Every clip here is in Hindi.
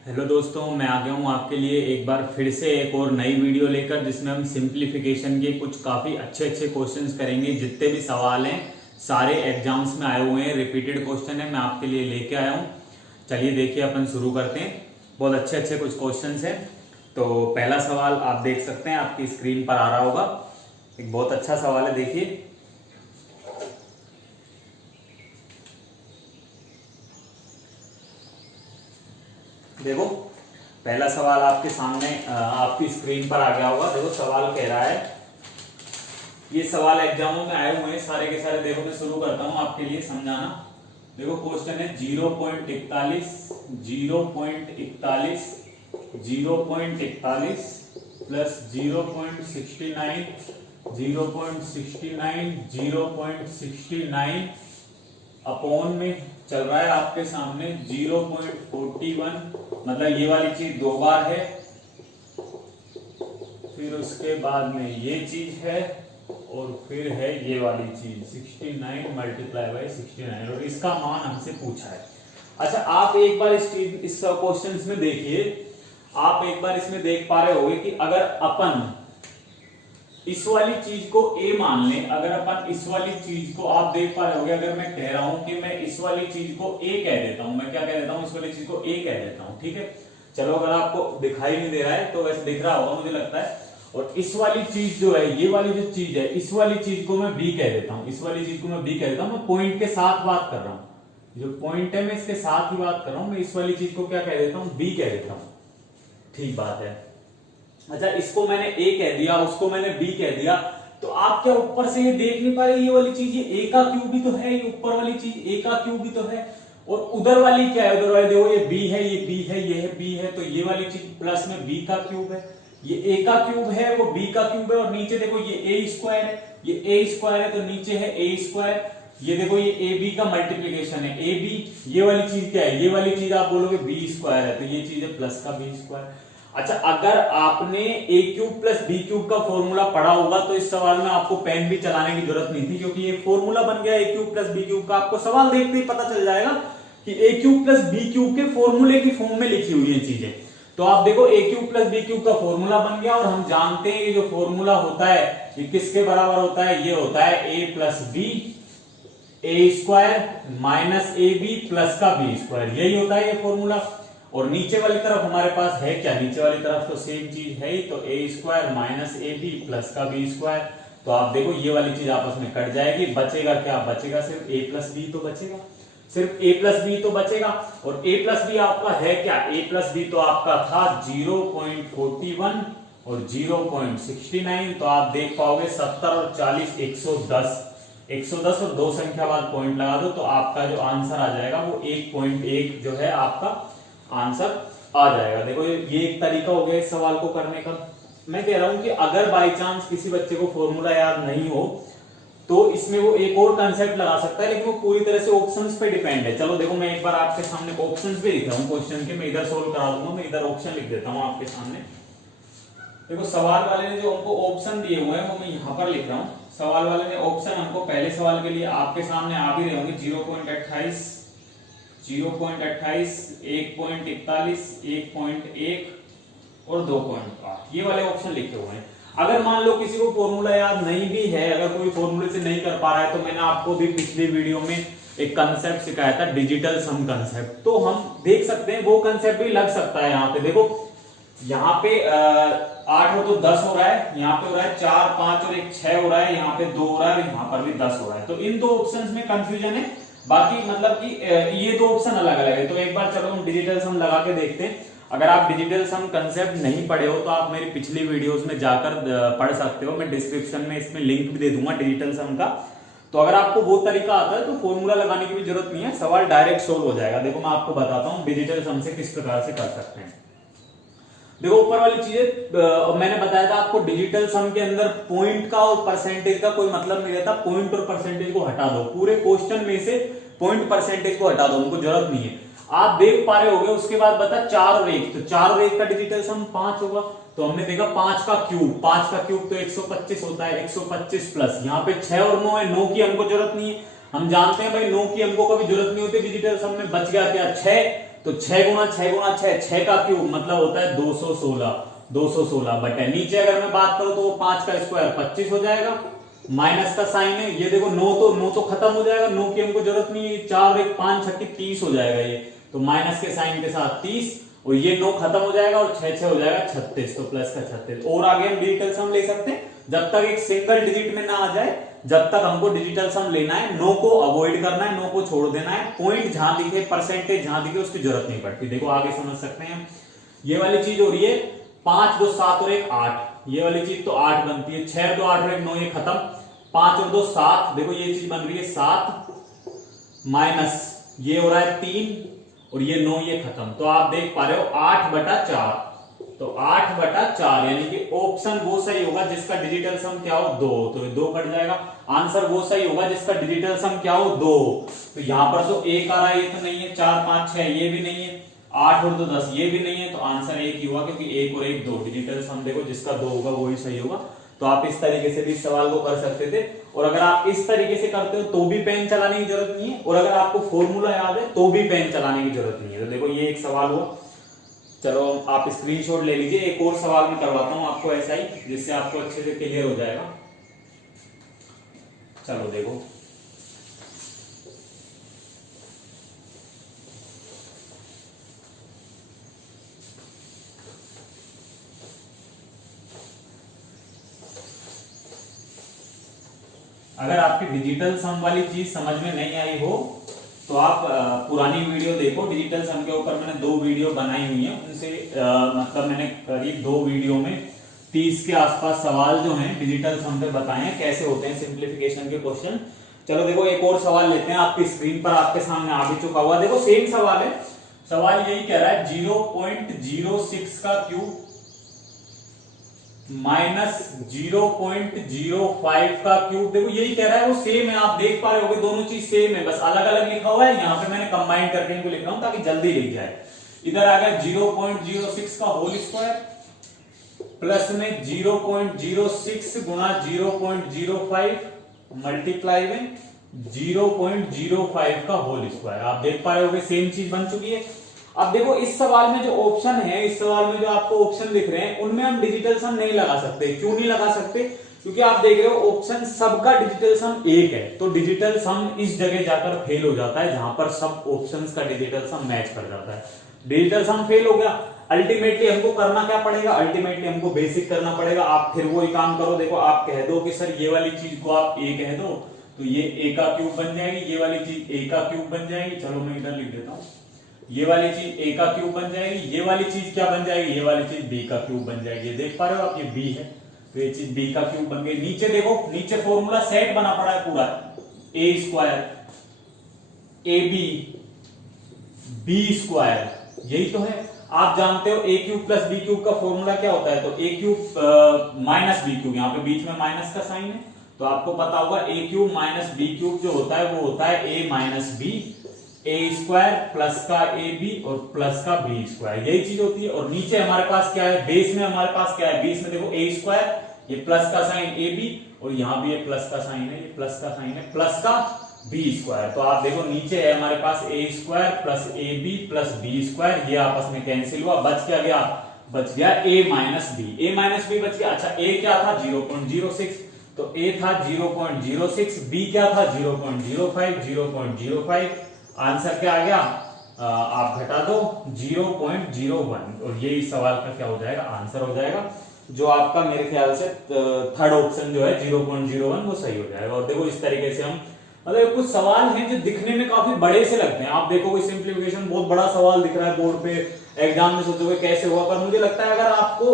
हेलो दोस्तों, मैं आ गया हूँ आपके लिए एक बार फिर से एक और नई वीडियो लेकर, जिसमें हम सिंप्लीफिकेशन के कुछ काफ़ी अच्छे अच्छे क्वेश्चंस करेंगे। जितने भी सवाल हैं सारे एग्जाम्स में आए हुए हैं, रिपीटेड क्वेश्चन है, मैं आपके लिए लेके आया हूँ। चलिए देखिए, अपन शुरू करते हैं। बहुत अच्छे अच्छे कुछ क्वेश्चंस हैं। तो पहला सवाल आप देख सकते हैं, आपकी स्क्रीन पर आ रहा होगा। एक बहुत अच्छा सवाल है, देखिए। देखो, पहला सवाल आपके सामने आपकी स्क्रीन पर आ गया होगा। देखो, सवाल कह रहा है, ये सवाल एग्जामों में आए हुए हैं सारे के सारे। देखो, मैं शुरू करता हूं आपके लिए समझाना। देखो, क्वेश्चन है 0.41 0.41 0.41 प्लस 0.69 0.69 0.69 अपॉन में चल रहा है आपके सामने 0.41। मतलब ये वाली चीज दो बार है, फिर उसके बाद में ये चीज है, और फिर है ये वाली चीज 69 मल्टीप्लाई बाई 69, और इसका मान हमसे पूछा है। अच्छा, आप एक बार इस क्वेश्चन में देखिए, आप एक बार इसमें देख पा रहे होंगे कि अगर अपन इस वाली चीज को a मान लें, अगर अपन इस वाली चीज को, आप देख पा रहे होंगे, अगर मैं कह रहा हूं कि मैं इस वाली चीज को a कह देता हूं, मैं क्या कह देता हूं, इस वाली चीज को a कह देता हूं, ठीक है। चलो, अगर आपको दिखाई नहीं दे रहा है तो वैसे दिख रहा होगा मुझे लगता है। और इस वाली चीज जो है, ये वाली जो चीज है, इस वाली चीज को मैं b कह देता हूं, इस वाली चीज को मैं b कह देता हूं। मैं पॉइंट के साथ बात कर रहा हूं, जो पॉइंट है मैं इसके साथ ही बात कर रहा हूं। मैं इस वाली चीज को क्या कह देता हूं, b कह देता हूं, ठीक बात है। अच्छा, इसको मैंने a कह दिया, उसको मैंने b कह दिया, तो आप क्या ऊपर से ये देख नहीं पा रहे, ये वाली चीज, ये a का क्यूब भी तो है, ये ऊपर वाली चीज a का क्यूब भी तो है, और उधर वाली क्या है, उधर वाली देखो, ये b है, ये b है, ये है b है, तो ये वाली चीज प्लस में b का क्यूब है, ये a का क्यूब है, वो b का क्यूब है, और नीचे देखो ये a स्क्वायर है, ये a स्क्वायर है, तो नीचे है a स्क्वायर। ये देखो, ये ए बी का मल्टीप्लीकेशन है, ए बी, ये वाली चीज क्या है, ये वाली चीज आप बोलोगे बी स्क्वायर है, तो ये चीज है प्लस का बी स्क्वायर। अच्छा, अगर आपने ए क्यूब प्लस बी क्यूब का फॉर्मूला पढ़ा होगा तो इस सवाल में आपको पेन भी चलाने की जरूरत नहीं थी, क्योंकि ये फॉर्मूला बन गया ए क्यूब प्लस बी क्यूब का। आपको सवाल देखते ही पता चल जाएगा कि ए क्यूब प्लस बी क्यूब के फॉर्मूले की फॉर्म में लिखी हुई है चीजें। तो आप देखो, ए क्यूब प्लस बी क्यूब का फॉर्मूला बन गया, और हम जानते हैं ये जो फॉर्मूला होता है ये किसके बराबर होता है, ये होता है A plus B, A square minus A B plus का बी स्क्वायर, यही होता है ये फॉर्मूला। और नीचे वाली तरफ हमारे पास है क्या, नीचे वाली तरफ तो सेम चीज है ही, तो A square minus A B plus का बी स्क्वायर। तो आप देखो, ये वाली चीज आपस में कट जाएगी, बचेगा क्या, बचेगा सिर्फ ए प्लस बी तो बचेगा, सिर्फ ए प्लस बी तो बचेगा। और ए प्लस बी आपका है क्या, ए प्लस बी तो आपका था 0.41 और 0.69। तो आप देख पाओगे 70 और 40 110, 110 और दो संख्या बाद पॉइंट लगा दो, तो आपका जो आंसर आ जाएगा वो 1.1 जो है आपका आंसर आ जाएगा। देखो, ये एक तरीका हो गया इस सवाल को करने का। मैं कह रहा हूं कि अगर बाई चांस किसी बच्चे को फॉर्मूला याद नहीं हो तो इसमें वो एक और कंसेप्ट लगा सकता है, लेकिन वो पूरी तरह से ऑप्शंस पे डिपेंड है। चलो देखो, मैं एक बार आपके सामने ऑप्शंस भी लिख रहा हूं क्वेश्चन के, मैं इधर सोल्व करा दूंगा, मैं इधर ऑप्शन लिख देता हूं आपके सामने। देखो, सवाल वाले ने जो हमको ऑप्शन दिए हुए हैं वो मैं यहां पर लिख रहा हूं। सवाल वाले ने ऑप्शन हमको पहले सवाल के लिए आपके सामने आ भी रहे होंगे, 0.28 0.28 1.41 1.1 और 2.8, ये वाले ऑप्शन लिखे हुए हैं। अगर मान लो किसी को फॉर्मूला याद नहीं भी है, अगर कोई फॉर्मूले से नहीं कर पा रहा है, तो मैंने आपको भी पिछली वीडियो में एक कंसेप्ट सिखाया था, डिजिटल सम कंसेप्ट, तो हम देख सकते हैं वो कंसेप्ट भी लग सकता है। यहाँ पे देखो, यहाँ पे 8 हो तो 10 हो रहा है, यहाँ पे हो रहा है 4 5 और 1 6 हो रहा है, यहाँ पे 2 हो रहा है, यहाँ पर भी 10 हो रहा है। तो इन दो ऑप्शंस में कंफ्यूजन है, बाकी मतलब कि ये दो ऑप्शन अलग अलग है। तो एक बार चलो हम डिजिटल सम लगा के देखते हैं। अगर आप डिजिटल सम कंसेप्ट नहीं पढ़े हो तो आप मेरी पिछली वीडियोस में जाकर पढ़ सकते हो, मैं डिस्क्रिप्शन में इसमें लिंक भी दे दूंगा डिजिटल सम का। तो अगर आपको वो तरीका आता है तो फॉर्मूला लगाने की भी जरूरत नहीं है, सवाल डायरेक्ट सोल्व हो जाएगा। देखो, मैं आपको बताता हूँ डिजिटल सम से किस प्रकार से कर सकते हैं। देखो, ऊपर वाली चीजें मैंने बताया था आपको, डिजिटल सम के अंदर पॉइंट का और परसेंटेज का कोई मतलब नहीं रहता। पॉइंट और परसेंटेज को हटा दो, पूरे क्वेश्चन में से पॉइंट परसेंटेज को हटा दो, उनको जरूरत नहीं है। आप देख पा रहे होगे, उसके बाद बता 4 और 1, तो 4 और 1 का डिजिटल सम 5 होगा। तो हमने देखा 5 का क्यूब तो 125 होता है, 125 प्लस यहाँ पे 6 और 9 है, 9 की हमको जरूरत नहीं है। हम जानते हैं भाई 9 की हमको कभी जरूरत नहीं होती डिजिटल सम में। बच गया क्या, 6, तो 6 गुणा 6 गुणा 6, 6 का क्यूब मतलब होता है 216, 216 बटे नीचे अगर मैं बात करूं तो 5 का स्क्वायर 25 हो जाएगा, माइनस का साइन है, ये देखो 9 तो खत्म हो जाएगा, 9 की हमको जरूरत नहीं है, 4 1 5 6 30 हो जाएगा ये, तो माइनस के साइन के साथ 30, और ये 9 खत्म हो जाएगा और 6 6 हो जाएगा 36, तो प्लस का 36। और आगे हम डिजिटल सम ले सकते हैं, जब तक एक सिंगल डिजिट में ना आ जाए, जब तक हमको डिजिटल सम लेना है, 9 को अवॉइड करना है, 9 को छोड़ देना है, पॉइंट जहां दिखे, परसेंटेज जहां दिखे उसकी जरूरत नहीं पड़ती। देखो आगे समझ सकते हैं, ये वाली चीज हो रही है 5 2 7 और 1 8, ये वाली चीज तो 8 बनती है, 6 2 8 और 1 9, ये खत्म, 5 और 2 7, देखो ये चीज बन रही है 7 माइनस ये हो रहा है 3 और ये 9, ये खत्म, तो आप देख पा रहे हो 8/4, तो 8/4 यानी कि ऑप्शन वो सही होगा जिसका डिजिटल सम क्या हो 2, तो 2 कट जाएगा, आंसर वो सही होगा जिसका डिजिटल सम क्या हो 2, तो यहां पर तो 1 आ रहा है, ये तो नहीं है, 4 5 6 ये भी नहीं है, 8 और 2 10 ये भी नहीं है, तो आंसर 1 ही हुआ, क्योंकि 1 और 1 2, डिजिटल सम देखो जिसका 2 होगा वही सही होगा। तो आप इस तरीके से भी सवाल को कर सकते थे, और अगर आप इस तरीके से करते हो तो भी पेन चलाने की जरूरत नहीं है, और अगर आपको फॉर्मूला याद है तो भी पेन चलाने की जरूरत नहीं है। तो देखो ये एक सवाल हुआ, चलो आप स्क्रीनशॉट ले लीजिए, एक और सवाल मैं करवाता हूं आपको ऐसा ही, जिससे आपको अच्छे से क्लियर हो जाएगा। चलो देखो, अगर आपकी डिजिटल सम वाली चीज समझ में नहीं आई हो तो आप पुरानी वीडियो देखो, डिजिटल सम के ऊपर मैंने 2 वीडियो बनाई हुई है, उनसे मतलब मैंने करीब 2 वीडियो में 30 के आसपास सवाल जो हैं डिजिटल सम पे बताए हैं, कैसे होते हैं सिंप्लीफिकेशन के क्वेश्चन। चलो देखो एक और सवाल लेते हैं, आपकी स्क्रीन पर आपके सामने आ भी चुका हुआ, देखो सेम सवाल है, सवाल यही कह रहा है 0.06 का क्यूब माइनस 0.05 का क्यूब, देखो यही कह रहा है, वो सेम है, आप देख पा रहे होगे दोनों चीज सेम है, बस अलग अलग लिखा हुआ है, यहाँ पे मैंने कंबाइन करके इनको लिख रहा हूं ताकि जल्दी लिख जाए। इधर आ गया 0.06 का होल स्क्वायर प्लस में 0.06 गुणा 0.05 मल्टीप्लाई में 0.05 का होल स्क्वायर, आप देख पा रहे होगे सेम चीज बन चुकी है। अब देखो इस सवाल में जो ऑप्शन है, इस सवाल में जो आपको ऑप्शन दिख रहे हैं, उनमें हम डिजिटल सम नहीं लगा सकते। क्यों नहीं लगा सकते? क्योंकि आप देख रहे हो ऑप्शन सबका डिजिटल सम 1 है, तो डिजिटल सम इस जगह जाकर फेल हो जाता है जहां पर सब ऑप्शंस का डिजिटल सम मैच कर जाता है। डिजिटल सम फेल हो गया, अल्टीमेटली हमको करना क्या पड़ेगा, अल्टीमेटली हमको बेसिक करना पड़ेगा। आप फिर वही काम करो, देखो आप कह दो कि सर ये वाली चीज को आप a कह दो, तो ये a का क्यूब बन जाएगी, ये वाली चीज a का क्यूब बन जाएगी, चलो मैं इधर लिख देता हूं, ये वाली चीज a का क्यूब बन जाएगी, ये वाली चीज क्या बन जाएगी, ये वाली चीज b का क्यूब बन जाएगी। देख पा रहे हो आप, ये b है तो ये चीज b का क्यूब बन गई। नीचे देखो, नीचे फॉर्मूला सेट बना पड़ा है पूरा, a square ab b square, यही तो है। आप जानते हो a cube plus b cube का फॉर्मूला क्या होता है, तो a cube minus b cube, यहाँ पे बीच में माइनस का साइन है, तो आपको पता होगा a cube minus b cube जो होता है वो होता है a minus b, a square plus का ab और प्लस का b स्क्वायर, यही चीज होती है। और नीचे हमारे पास क्या है, बेस में हमारे पास क्या है, बेस में देखो a स्क्वायर, ये प्लस का साइन ab और यहाँ भी ये प्लस का साइन है, ये प्लस का साइन है, प्लस का b स्क्वायर। तो आप देखो नीचे है हमारे पास a square plus ab plus b square, ये आपस में कैंसिल हुआ, बच क्या गया, बच गया a minus b, a minus b बच गया। अच्छा a क्या था 0.06, तो a था 0.06, b क्या था 0.05, 0.05, आंसर क्या आ गया, आप घटा दो 0.01 और ये इस सवाल का क्या हो जाएगा, आंसर हो जाएगा, जो आपका मेरे ख्याल से थर्ड ऑप्शन जो है 0.01 वो सही हो जाएगा। और देखो इस तरीके से हम, मतलब कुछ सवाल हैं जो दिखने में काफी बड़े से लगते हैं, आप देखो कोई सिंप्लीफिकेशन बहुत बड़ा सवाल दिख रहा है बोर्ड पे, एग्जाम में सोचोगे कैसे हुआ, पर मुझे लगता है अगर आपको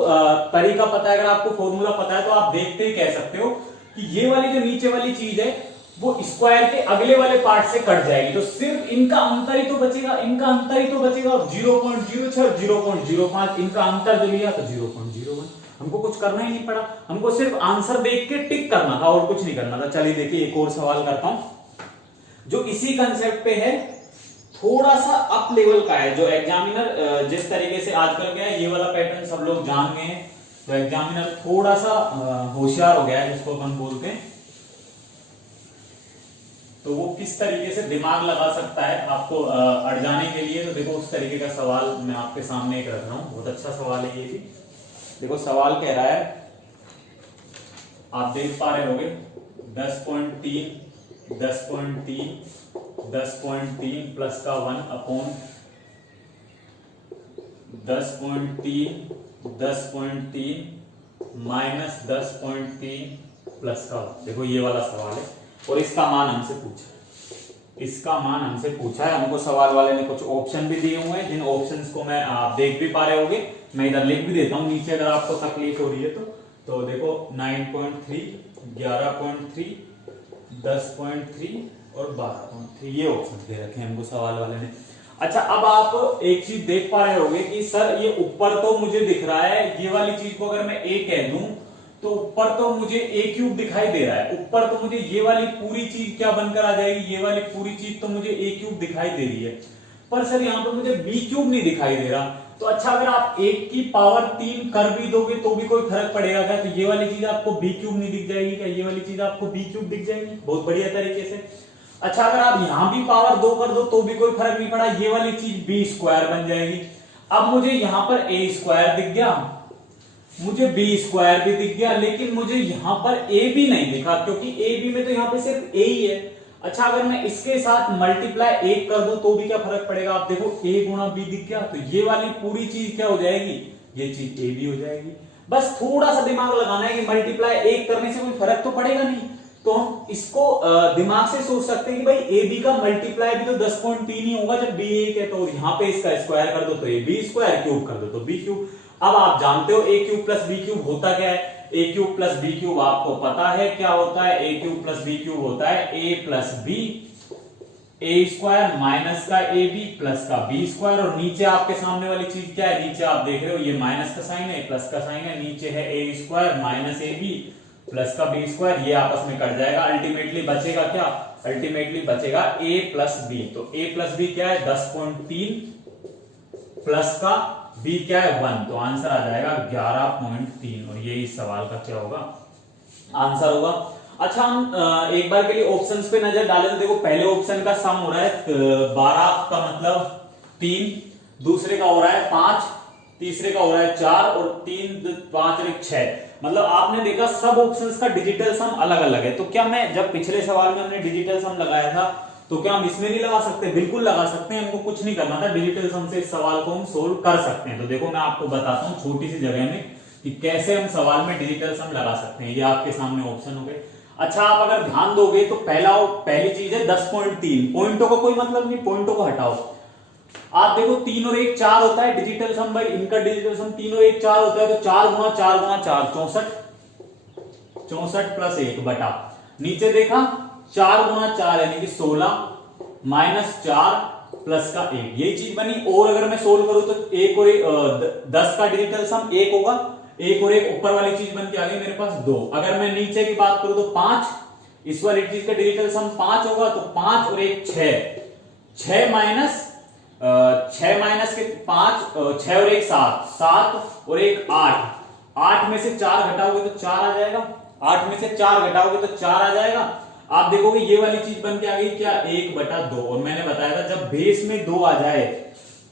तरीका पता है, अगर आपको फॉर्मूला पता है, तो आप देखते ही कह सकते हो कि ये वाली जो नीचे वाली चीज है वो स्क्वायर के अगले वाले पार्ट से कट जाएगी, तो सिर्फ इनका अंतर ही तो बचेगा, इनका अंतर ही तो बचेगा, 0.06 और 0.05 इनका अंतर जो लिया तो 0.01, हमको कुछ करना ही नहीं पड़ा, हमको सिर्फ आंसर देख के टिक करना था और कुछ नहीं करना था। चलिए देखिए एक और सवाल करता हूं जो इसी कंसेप्ट पे है, थोड़ा सा अप लेवल का है, जो एग्जामिनर जिस तरीके से आजकल क्या है, ये वाला पैटर्न सब लोग जान गए हैं, तो एग्जामिनर थोड़ा सा होशियार हो गया है जिसको अपन बोलते हैं। तो वो किस तरीके से दिमाग लगा सकता है आपको अड़जाने के लिए। तो देखो उस तरीके का सवाल मैं आपके सामने एक रख रहा हूं, बहुत अच्छा सवाल है ये भी। देखो सवाल कह रहा है, आप देख पा रहे होगे 10.3 प्लस का 1 अपॉन 10.3 माइनस 10.3 प्लस का 1। देखो ये वाला सवाल है और इसका मान हमसे पूछा है। हमको सवाल वाले ने कुछ ऑप्शन भी दिए हुए हैं, जिन ऑप्शंस को मैं आप देख भी पा रहे होगे, मैं इधर लिख भी देता हूं नीचे अगर आपको तकलीफ हो रही है तो देखो 9.3, 11.3, 10.3 और 12.3 ये ऑप्शन दे रखे हैं हमको सवाल वाले ने। अच्छा, अब आप एक चीज देख पा रहे होगे कि सर ये ऊपर तो मुझे दिख रहा है, ये वाली चीज को अगर मैं a कह दूं तो ऊपर तो मुझे a³ दिखाई दे रहा है, ऊपर तो मुझे ये वाली पूरी चीज क्या बनकर आ जाएगी, ये वाली पूरी चीज तो मुझे a³ दिखाई दे रही है, पर सर यहाँ पे मुझे b³ नहीं दिखाई दे रहा। तो अच्छा, अगर आप 1 की पावर 3 कर भी दोगे तो भी कोई फर्क पड़ेगा क्या? तो ये वाली चीज आपको b³ नहीं दिख जाएगी क्या? ये वाली चीज आपको b³ दिख जाएगी बहुत बढ़िया तरीके से। अच्छा, अगर आप यहां भी पावर 2 कर दो तो भी कोई फर्क नहीं पड़ा, ये वाली चीज b² बन जाएगी। अब मुझे यहां पर a² दिख गया, मुझे b² भी दिख गया, लेकिन मुझे यहां पर a भी नहीं दिखा, क्योंकि a b में तो यहां पे सिर्फ a ही है। अच्छा, अगर मैं इसके साथ मल्टीप्लाई 1 कर दूं तो भी क्या फर्क पड़ेगा? आप देखो a गुणा b दिख गया, तो ये वाली पूरी चीज क्या हो जाएगी? ये चीज a भी हो जाएगी। बस थोड़ा सा दिमाग लगाना है कि मल्टीप्लाई 1 करने से कोई फर्क तो पड़ेगा नहीं, तो हम इसको दिमाग से सोच सकते हैं कि भाई ए बी का मल्टीप्लाई भी तो 10.3 ही होगा जब बी 1 है, तो यहाँ पे इसका स्क्वायर कर दो तो ए बी स्क्वायर, क्यूब कर दो तो बी क्यूब। अब आप जानते हो a³ प्लस b³ होता क्या है? a³ प्लस b³ आपको पता है क्या होता है? a³ प्लस b³ होता है a plus b, a² minus का ab प्लस का b², और नीचे आपके सामने वाली चीज क्या है? नीचे आप देख रहे हो ये माइनस का साइन है, प्लस का साइन है, नीचे है a² माइनस ab प्लस का b², ये आपस में कट जाएगा। अल्टीमेटली बचेगा क्या? अल्टीमेटली बचेगा a प्लस b। तो a प्लस b क्या है? 10.3 प्लस का b क्या है? 1, तो आंसर आ जाएगा 11.3, और ये इस सवाल का क्या होगा? आंसर होगा। अच्छा, हम एक बार के लिए ऑप्शंस पे नजर डालें तो देखो पहले ऑप्शन का सम हो रहा है 12 का मतलब 3, दूसरे का हो रहा है 5, तीसरे का हो रहा है 4, और 3 5 और 6, मतलब आपने देखा सब ऑप्शंस का डिजिटल सम अलग अलग है। तो क्या मैं जब पिछले सवाल में हमने डिजिटल सम लगाया था तो क्या हम इसमें नहीं लगा सकते? बिल्कुल लगा सकते हैं, हमको कुछ नहीं करना था, डिजिटल सम से इस सवाल को हम सोल्व कर सकते हैं। तो देखो मैं आपको बताता हूँ छोटी सी जगह में कि कैसे हम सवाल में डिजिटल सम लगा सकते हैं। ये आपके सामने ऑप्शन हो गए। अच्छा, आप अगर ध्यान दोगे तो पहली चीज है 10.3, पॉइंटों को कोई मतलब नहीं, पॉइंटों को हटाओ। आप देखो 3 और 1 4 होता है डिजिटल सम, भाई इनका डिजिटल सम 3 और 1 4 होता है, तो 4 गुणा 4 गुणा 4 64 प्लस 1 बटा, नीचे देखा 4 गुणा 4 यानी कि 16 माइनस 4 प्लस का 1, यही चीज बनी। और अगर मैं सोल्व करूं तो 1 और 10 का डिजिटल सम 1 होगा, 1 और 1 ऊपर वाली चीज बन के आ गई मेरे पास 2। अगर मैं नीचे की बात करूं तो 5, इस वाली चीज का डिजिटल सम 5 होगा, तो 5 और 1 6 माइनस 6 के 5, 6 और 1 7, 7 और 1 8, 8 में से 4 घटाओगे तो 4 आ जाएगा, 8 में से 4 घटाओगे तो 4 आ जाएगा। आप देखोगे ये वाली चीज बन के आ गई क्या? 1/2। और मैंने बताया था जब बेस में 2 आ जाए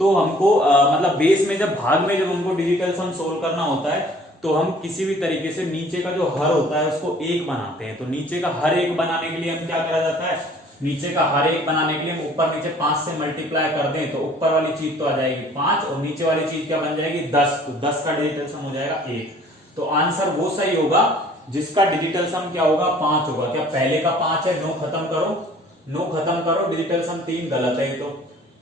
तो हमको मतलब बेस में जब भाग में जब हमको डिजिटल सम सोल्व करना होता है तो हम किसी भी तरीके से नीचे का जो हर होता है उसको 1 बनाते हैं। तो नीचे का हर 1 बनाने के लिए हम क्या करा जाता है? नीचे का हर 1 बनाने के लिए हम ऊपर नीचे 5 से मल्टीप्लाई कर दें तो ऊपर वाली चीज तो आ जाएगी 5 और नीचे वाली चीज क्या बन जाएगी? 10। तो 10 का डिजिटल सम हो जाएगा 1। तो आंसर वो सही होगा जिसका डिजिटल सम क्या होगा? 5 होगा। क्या पहले का 5 है? 9 खत्म करो, 9 खत्म करो, डिजिटल सम 3 गलत है। तो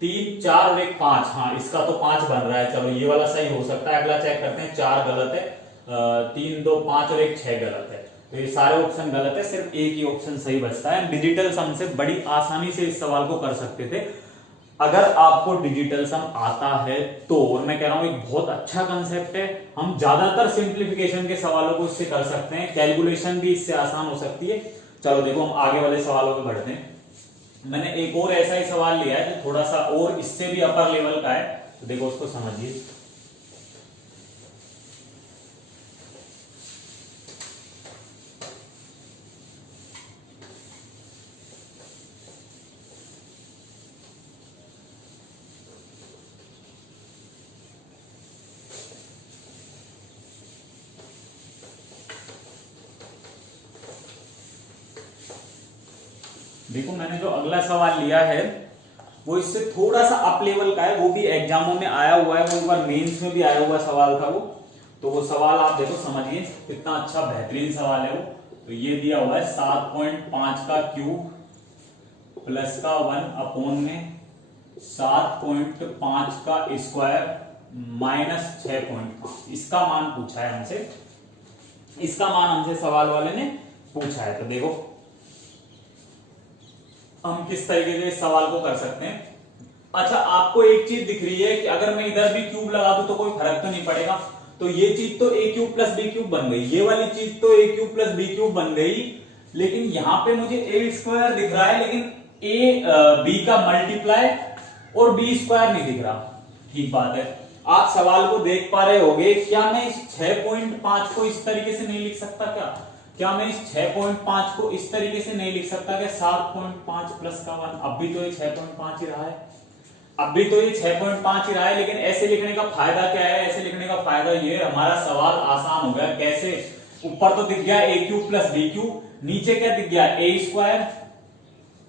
3 4 और 1 5, हाँ इसका तो 5 बन रहा है, चलो ये वाला सही हो सकता है। अगला चेक करते हैं, 4 गलत है, 3 2 5 और 1 6 गलत है। तो ये सारे ऑप्शन गलत है, सिर्फ एक ही ऑप्शन सही बचता है। डिजिटल सम से बड़ी आसानी से इस सवाल को कर सकते थे अगर आपको डिजिटल सम आता है तो। और मैं कह रहा हूं एक बहुत अच्छा कंसेप्ट है, हम ज्यादातर सिंप्लीफिकेशन के सवालों को इससे कर सकते हैं, कैलकुलेशन भी इससे आसान हो सकती है। चलो देखो हम आगे वाले सवालों पे बढ़ते हैं। मैंने एक और ऐसा ही सवाल लिया है जो थोड़ा सा और इससे भी अपर लेवल का है, तो देखो उसको समझिए। देखो मैंने जो अगला सवाल लिया है वो इससे थोड़ा सा अप लेवल का है, वो भी एग्जामों में आया हुआ है, वो एक बार मेंस में भी आया हुआ सवाल था वो। तो वो सवाल आप देखो समझिए कितना अच्छा बेहतरीन सवाल है वो। तो ये दिया हुआ है 7.5 का क्यूब प्लस का 1 अपॉन में 7.5 का स्क्वायर माइनस 6.5, इसका मान पूछा है हमसे, इसका मान हमसे सवाल वाले ने पूछा है। तो देखो हम किस तरीके से इस सवाल को कर सकते हैं। अच्छा आपको एक चीज दिख रही है कि अगर मैं इधर भी क्यूब लगा दूं तो कोई फर्क तो नहीं पड़ेगा, तो ये चीज तो ए क्यूब प्लस बी क्यूब बन गई, ये वाली चीज तो ए क्यूब प्लस बी क्यूब बन गई, लेकिन यहां पे मुझे ए स्क्वायर दिख रहा है, लेकिन ए बी का मल्टीप्लाई और बी स्क्वायर नहीं दिख रहा। ठीक बात है, आप सवाल को देख पा रहे होगे। क्या मैं इस 6.5 को इस तरीके से नहीं लिख सकता? क्या मैं इस 6.5 को इस तरीके से नहीं लिख सकता कि 7.5 प्लस का 1? अब भी तो ये 6.5 ही रहा है, अब भी तो ये 6.5 ही रहा है, लेकिन ऐसे लिखने का फायदा क्या है? ऐसे लिखने का फायदा ये, हमारा सवाल आसान हो गया। कैसे? ऊपर तो दिख गया ए क्यूब प्लस बी क्यूब, नीचे क्या दिख गया? ए स्क्वायर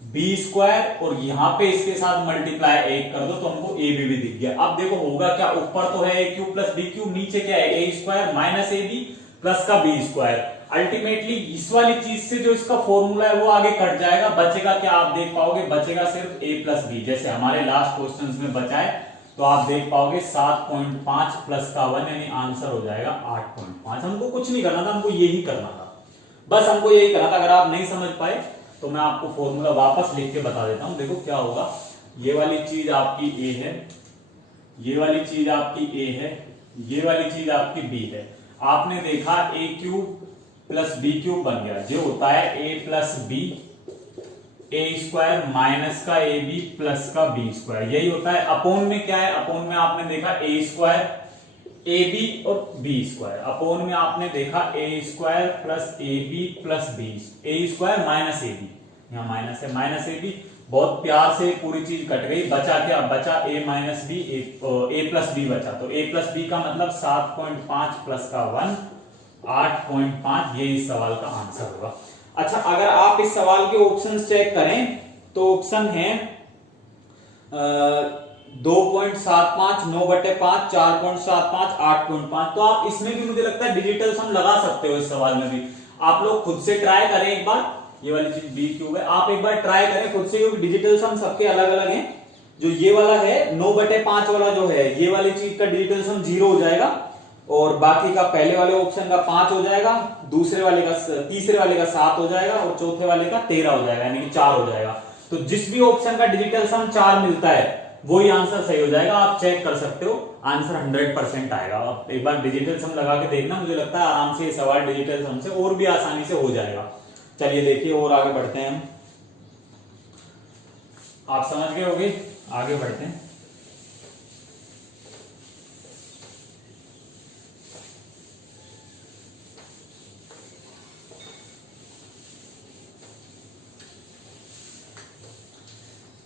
बी स्क्वायर, और यहां पे इसके साथ मल्टीप्लाई 1 कर दो तो हमको ए बी भी दिख गया। अब देखो होगा क्या, ऊपर तो है A cube plus B cube, नीचे क्या है? A square minus A B plus का बी स्क्वायर। अल्टीमेटली इस वाली चीज से जो इसका फॉर्मूला है वो आगे कट जाएगा, बचेगा क्या? आप देख पाओगे बचेगा सिर्फ a प्लस बी, जैसे हमारे लास्ट क्वेश्चंस में बचा है। तो आप देख पाओगे 7.5 प्लस का 1, यानी आंसर हो जाएगा 8.5। हमको कुछ नहीं करना था, हमको यही करना था, बस हमको यही करना था। अगर आप नहीं समझ पाए तो मैं आपको फॉर्मूला वापस लिख के बता देता हूं। देखो क्या होगा, ये वाली चीज आपकी a है, ये वाली चीज आपकी a है, ये वाली चीज आपकी b है। आपने देखा a cube plus B cube बन गया, जो होता है a plus B, A square minus का ए बी प्लस का बी स्क्वायर, यही होता है। अपोन में क्या है? अपोन में आपने देखा ए स्क्वायर ए बी और बी स्क्वायर, अपोन में आपने देखा A square plus A B plus B, A square minus A B, यहाँ माइनस है, माइनस ए बी। बहुत प्यार से पूरी चीज कट गई, बचा क्या? बचा a minus B, A plus B बचा। तो a प्लस बी का मतलब 7.5 प्लस का 1 8.5, ये इस सवाल का आंसर होगा। अच्छा अगर आप इस सवाल के ऑप्शंस चेक करें तो ऑप्शन है 2.75, 9/5, 4.75, 8.5। तो आप इसमें भी मुझे लगता है डिजिटल सम लगा सकते हो। इस सवाल में भी आप लोग खुद से ट्राई करें एक बार, ये वाली चीज बी क्यूब है, आप एक बार ट्राई करें खुद से, क्योंकि डिजिटल सम सबके अलग अलग हैं। जो ये वाला है 9/5 वाला जो है, ये वाली चीज का डिजिटल सम 0 हो जाएगा, और बाकी का पहले वाले ऑप्शन का 5 हो जाएगा, दूसरे वाले का, तीसरे वाले का 7 हो जाएगा, और चौथे वाले का 13 हो जाएगा, यानी कि 4 हो जाएगा। तो जिस भी ऑप्शन का डिजिटल सम 4 मिलता है वही आंसर सही हो जाएगा। आप चेक कर सकते हो, आंसर 100% आएगा। आप एक बार डिजिटल सम लगा के देखना, मुझे लगता है आराम से ये सवाल डिजिटल सम से और भी आसानी से हो जाएगा। चलिए देखिए और आगे बढ़ते हैं हम, आप समझ गए होंगे, आगे बढ़ते हैं।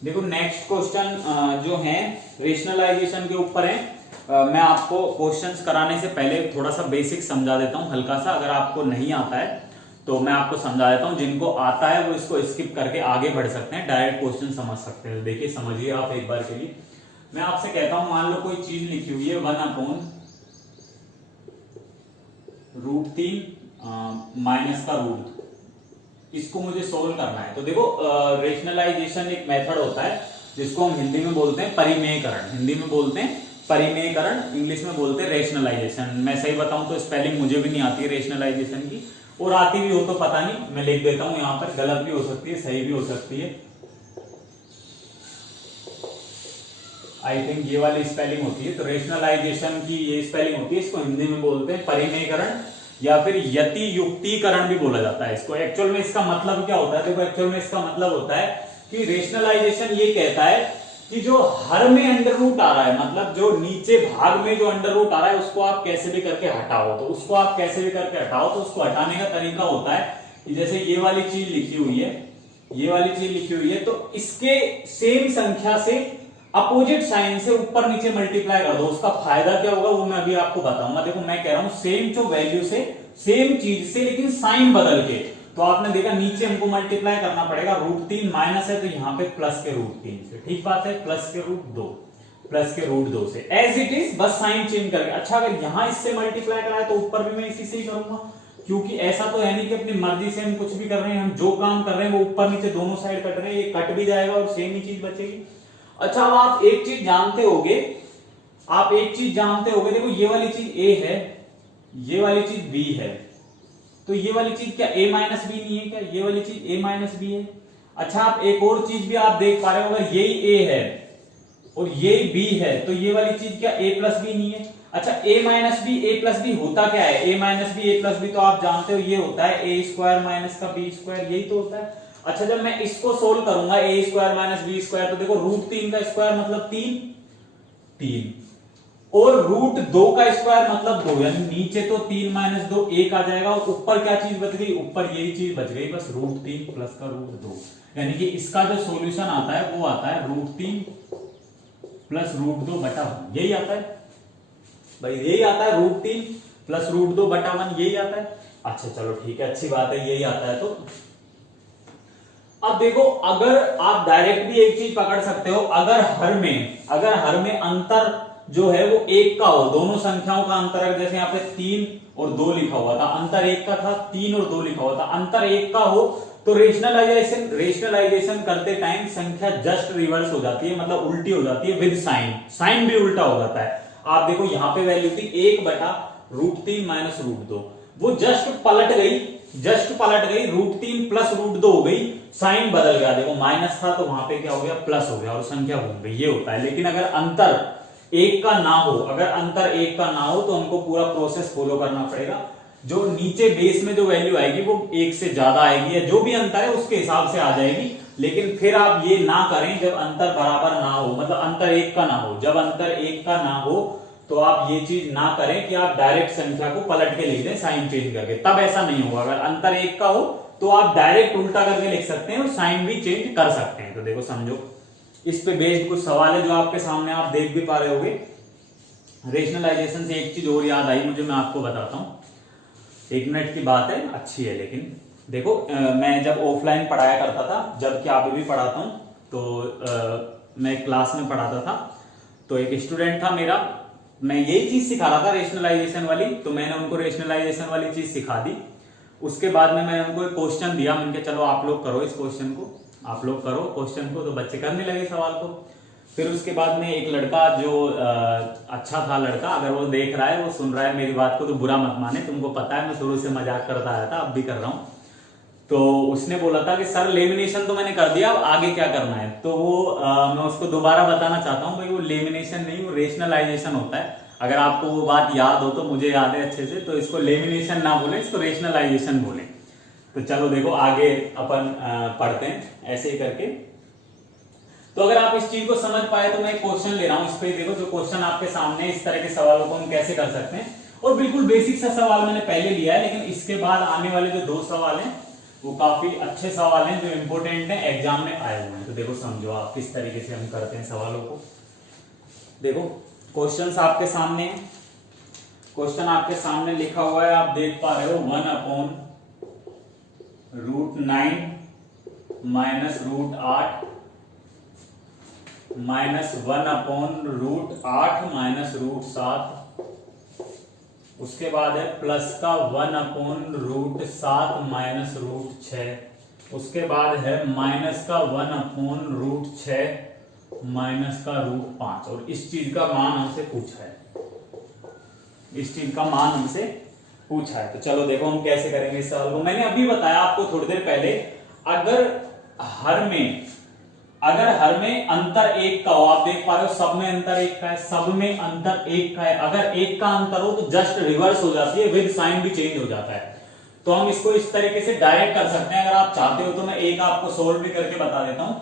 देखो नेक्स्ट क्वेश्चन जो है रेशनलाइजेशन के ऊपर है। मैं आपको क्वेश्चंस कराने से पहले थोड़ा सा बेसिक समझा देता हूं हल्का सा। अगर आपको नहीं आता है तो मैं आपको समझा देता हूं, जिनको आता है वो इसको स्किप करके आगे बढ़ सकते हैं, डायरेक्ट क्वेश्चन समझ सकते हैं। देखिए समझिए आप एक बार के लिए। मैं आपसे कहता हूं मान लो कोई चीज लिखी हुई है 1/√3 माइनस का रूट, इसको मुझे सोल्व करना है। तो देखो रेशनलाइजेशन एक मेथड होता है जिसको हम हिंदी में बोलते हैं परिमेयकरण, हिंदी में बोलते हैं परिमेयकरण, इंग्लिश में बोलते हैं रेशनलाइजेशन। मैं सही बताऊं तो स्पेलिंग मुझे भी नहीं आती है रेशनलाइजेशन की, और आती भी हो तो पता नहीं, मैं लिख देता हूं यहां पर, गलत भी हो सकती है सही भी हो सकती है। आई थिंक ये वाली स्पेलिंग होती है। तो रेशनलाइजेशन की ये स्पेलिंग होती है, इसको हिंदी में बोलते हैं परिमेयकरण या फिर यति युक्तिकरण भी बोला जाता है इसको। एक्चुअल में इसका मतलब क्या होता है? देखो एक्चुअल में इसका मतलब होता है कि रेशनलाइजेशन ये कहता है कि जो हर में अंडर रूट आ रहा है, मतलब जो नीचे भाग में जो अंडर रूट आ रहा है उसको आप कैसे भी करके हटाओ, तो उसको आप कैसे भी करके हटाओ। तो उसको हटाने का तरीका होता है कि जैसे ये वाली चीज लिखी हुई है, ये वाली चीज लिखी हुई है, तो इसके सेम संख्या से अपोजिट साइन से ऊपर नीचे मल्टीप्लाई कर दो। उसका फायदा क्या होगा वो मैं अभी आपको बताऊंगा। देखो मैं कह रहा हूं सेम जो वैल्यू से, सेम चीज से, लेकिन साइन बदल के। तो आपने देखा नीचे हमको मल्टीप्लाई करना पड़ेगा, √3 माइनस है तो यहाँ पे प्लस के √3 से, ठीक बात है, प्लस के √2 से एज इट इज, बस साइन चेंज करके। अच्छा अगर यहाँ इससे मल्टीप्लाई कराए तो ऊपर भी मैं इसी से ही करूंगा, क्योंकि ऐसा तो है नहीं कि अपनी मर्जी से हम कुछ भी कर रहे हैं, हम जो काम कर रहे हैं वो ऊपर नीचे दोनों साइड कट रहे हैं, ये कट भी जाएगा और सेम ही चीज बचेगी। अच्छा अब आप एक चीज जानते होगे, देखो ये वाली चीज ए है, ये वाली चीज बी है, तो ये वाली चीज क्या a माइनस बी नहीं है क्या? ये वाली चीज a माइनस बी है। अच्छा आप एक और चीज भी आप देख पा रहे हो, अगर यही a है और यही b है तो ये वाली चीज क्या a प्लस बी नहीं है? अच्छा a minus B a plus B होता क्या है? a minus B a plus B तो आप जानते हो ये होता है a स्क्वायर माइनस का b स्क्वायर, यही तो होता है। अच्छा जब मैं इसको सोल्व करूंगा a square minus b square, तो देखो √3 का स्क्वायर मतलब 3 और √2 का स्क्वायर मतलब 2, यानी नीचे तो 3 माइनस 2 1 आ जाएगा और ऊपर क्या चीज बच गई? ऊपर यही चीज बच गई, बस √3 प्लस का √2, यानी कि इसका जो सॉल्यूशन आता है वो आता है √3 प्लस √2 बटा 1, यही आता है भाई, यही आता है √3 प्लस √2 बटा 1, यही आता है। अच्छा चलो ठीक है, अच्छी बात है, यही आता है। तो अब देखो अगर आप डायरेक्ट भी एक चीज पकड़ सकते हो, अगर हर में अंतर जो है वो 1 का हो, दोनों संख्याओं का अंतर है, जैसे यहाँ पे 3 और 2 लिखा हुआ था, अंतर 1 का था, 3 और 2 लिखा हुआ था, अंतर 1 का हो तो रेशनलाइजेशन करते टाइम संख्या जस्ट रिवर्स हो जाती है, मतलब उल्टी हो जाती है विद साइन भी उल्टा हो जाता है। आप देखो यहाँ पे वैल्यू थी 1 बटा √3 माइनस √2, वो जस्ट पलट गई, √3 प्लस √2 हो गई, साइन बदल गया, देखो माइनस था तो वहां पे क्या हो गया? प्लस हो गया और संख्या घूम गई, ये होता है। लेकिन अगर अंतर 1 का ना हो, तो हमको पूरा प्रोसेस फॉलो करना पड़ेगा, जो नीचे बेस में जो वैल्यू आएगी वो 1 से ज्यादा आएगी, या जो भी अंतर है उसके हिसाब से आ जाएगी। लेकिन फिर आप ये ना करें जब अंतर बराबर ना हो, मतलब अंतर 1 का ना हो, जब अंतर 1 का ना हो तो आप ये चीज ना करें कि आप डायरेक्ट संख्या को पलट के लिख दें साइन चेंज करके, तब ऐसा नहीं होगा। अगर अंतर 1 का हो तो आप डायरेक्ट उल्टा करके लिख सकते हैं और साइन भी चेंज कर सकते हैं। तो देखो समझो, इस पे बेस्ड कुछ सवाल है जो आपके सामने आप देख भी पा रहे होगे। रेशनलाइजेशन से एक चीज और याद आई मुझे, मैं आपको बताता हूँ, 1 मिनट की बात है, अच्छी है। लेकिन देखो मैं जब ऑफलाइन पढ़ाया करता था, जबकि आप भी पढ़ाता हूँ, तो मैं क्लास में पढ़ाता था, तो एक स्टूडेंट था मेरा, मैं यही चीज सिखा रहा था रेशनलाइजेशन वाली, तो मैंने उनको रेशनलाइजेशन वाली चीज सिखा दी। उसके बाद में मैंने उनको एक क्वेश्चन दिया, मैंने कहा चलो आप लोग करो इस क्वेश्चन को, आप लोग करो क्वेश्चन को, तो बच्चे करने लगे सवाल को। फिर उसके बाद में एक लड़का जो अच्छा था लड़का, अगर वो देख रहा है, वो सुन रहा है मेरी बात को, तो बुरा मत माने, तुमको पता है मैं शुरू से मजाक करता आया था, अब भी कर रहा हूँ। तो उसने बोला था कि सर लेमिनेशन तो मैंने कर दिया, अब आगे क्या करना है? तो वो मैं उसको दोबारा बताना चाहता हूँ भाई, वो लेमिनेशन नहीं, वो रेशनलाइजेशन होता है। अगर आपको वो बात याद हो तो, मुझे याद है अच्छे से, तो इसको लेमिनेशन ना बोले, इसको रेशनलाइजेशन बोले। तो चलो देखो आगे अपन पढ़ते हैं ऐसे ही करके। तो अगर आप इस चीज को समझ पाए तो मैं एक क्वेश्चन ले रहा हूं, इस पे देखो जो क्वेश्चन आपके सामने, इस तरह के सवालों को हम कैसे कर सकते हैं। और बिल्कुल बेसिक सा सवाल मैंने पहले लिया है, लेकिन इसके बाद आने वाले जो 2 सवाल हैं वो काफी अच्छे सवाल हैं, जो इंपोर्टेंट हैं, एग्जाम में आए हुए हैं। तो देखो समझो आप किस तरीके से हम करते हैं सवालों को। देखो क्वेश्चन आपके सामने है, क्वेश्चन आपके सामने लिखा हुआ है, आप देख पा रहे हो, 1/√9 माइनस √8 माइनस 1/√8 माइनस √7, उसके बाद है प्लस का 1/√7 माइनस √6, उसके बाद है माइनस का 1/√6 माइनस का √5, और इस चीज का मान हमसे पूछा है, तो चलो देखो हम कैसे करेंगे इस सवाल को। मैंने अभी बताया आपको थोड़ी देर पहले, अगर हर में अंतर 1 का हो, आप देख पा रहे हो सब में अंतर 1 का है, सब में अंतर 1 का है, अगर 1 का अंतर हो तो जस्ट रिवर्स हो जाती है, विद साइन भी चेंज हो जाता है। तो हम इसको इस तरीके से डायरेक्ट कर सकते हैं। अगर आप चाहते हो तो मैं एक आपको सोल्व भी करके बता देता हूँ,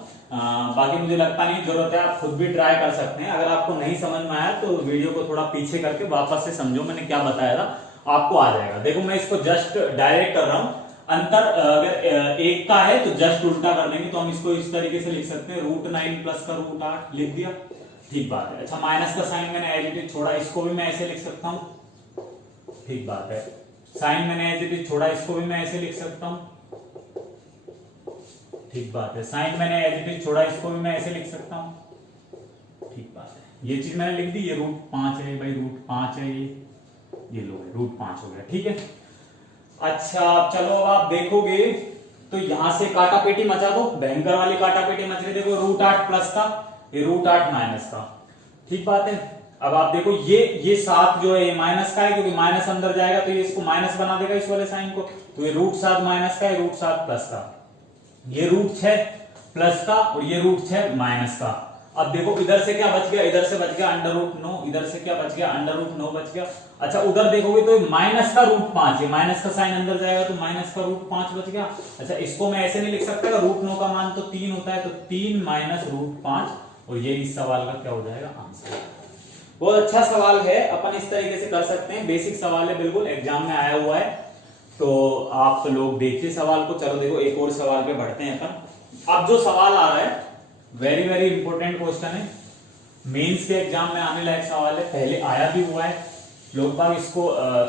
बाकी मुझे लगता नहीं जरूरत है, आप खुद भी ट्राई कर सकते हैं। अगर आपको नहीं समझ में आया तो वीडियो को थोड़ा पीछे करके वापस से समझो मैंने क्या बताया था, आपको आ जाएगा। देखो मैं इसको जस्ट डायरेक्ट कर रहा हूं, अंतर अगर 1 का है तो जस्ट उल्टा कर देंगे, तो हम इसको इस तरीके से लिख सकते हैं, √9 प्लस का √8 लिख दिया, ठीक बात है। अच्छा माइनस का साइन मैंने एज इट इज छोड़ा, इसको भी मैं ऐसे लिख सकता हूं, ठीक बात है। साइन मैंने एज इट इज छोड़ा, इसको भी मैं ऐसे लिख सकता हूं, ठीक बात है। साइन मैंने एज इट इज छोड़ा, इसको भी मैं ऐसे लिख सकता हूं, ठीक बात है। ये चीज मैंने लिख दी, ये √5 है भाई, √5 है ये लो √5 हो गया, ठीक है। अच्छा चलो अब आप देखोगे तो यहां से काटा पेटी मचा दो, भयंकर वाली काटा पेटी मच रही, देखो √8 प्लस का, ये √8 माइनस का, ठीक बात है। अब आप देखो ये 7 जो है ये माइनस का है, क्योंकि माइनस अंदर जाएगा तो ये इसको माइनस बना देगा इस वाले साइन को, तो ये √7 माइनस का है, √7 प्लस का, ये √6 प्लस का और ये √6 माइनस का। अब देखो इधर से क्या बच गया, इधर से बच गया √9, इधर से क्या बच गया √9 बच गया। अच्छा उधर देखोगे तो माइनस का √5, ये माइनस का साइन अंदर जाएगा तो माइनस का √5 बच गया। अच्छा इसको मैं ऐसे नहीं लिख सकता, √9 का मान तो 3 होता है, तो 3 माइनस √5, और ये इस सवाल का क्या हो जाएगा आंसर। बहुत अच्छा सवाल है, अपन इस तरीके से कर सकते हैं, बेसिक सवाल है, बिल्कुल एग्जाम में आया हुआ है, तो आप लोग देखिए सवाल को। चलो देखो एक और सवाल पे बढ़ते हैं अपन। अब जो सवाल आ रहा है वेरी वेरी इंपॉर्टेंट क्वेश्चन है, मेंस के एग्जाम में आने लायक सवाल है, पहले आया भी हुआ है। लोग बाग इसको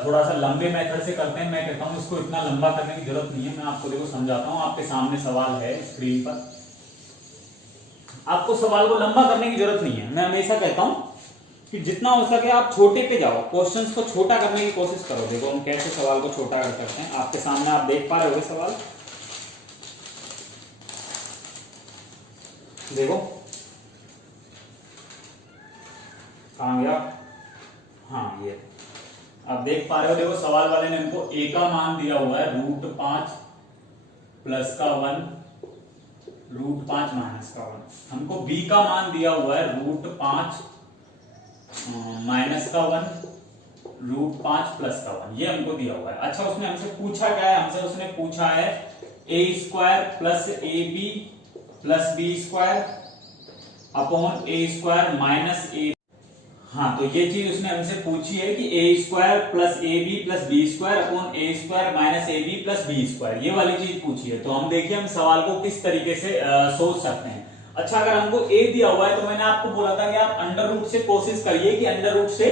थोड़ा सा लंबे मेथड से करते हैं, मैं कहता हूं इसको इतना लंबा करने की जरूरत नहीं है। मैं आपको देखो समझाता हूं, आपके सामने सवाल है स्क्रीन पर, आपको सवाल को लंबा करने की जरूरत नहीं है। मैं हमेशा कहता हूं कि जितना हो सके आप छोटे पे जाओ, क्वेश्चंस को छोटा करने की कोशिश करो। देखो हम कैसे सवाल को छोटा कर सकते हैं, आपके सामने आप देख पा रहे होंगे सवाल, देखो कहां गया, हाँ ये आप देख पा रहे हो। देखो सवाल वाले ने हमको a का मान दिया हुआ है √5 प्लस का 1, √5 माइनस का 1। हमको b का मान दिया हुआ है √5 माइनस का 1, √5 प्लस का 1, ये हमको दिया हुआ है। अच्छा उसने हमसे पूछा क्या है, हमसे उसने पूछा है a² plus ab plus b² upon a² minus a। हाँ तो ये चीज उसने हमसे पूछी है कि a² plus ab plus b² upon a² minus ab plus b², ये वाली चीज पूछी है। तो हम देखिए हम सवाल को किस तरीके से सोच सकते हैं। अच्छा अगर हमको a दिया हुआ है तो मैंने आपको बोला था कि आप अंडर रूट से कोशिश करिए कि अंडर रूट से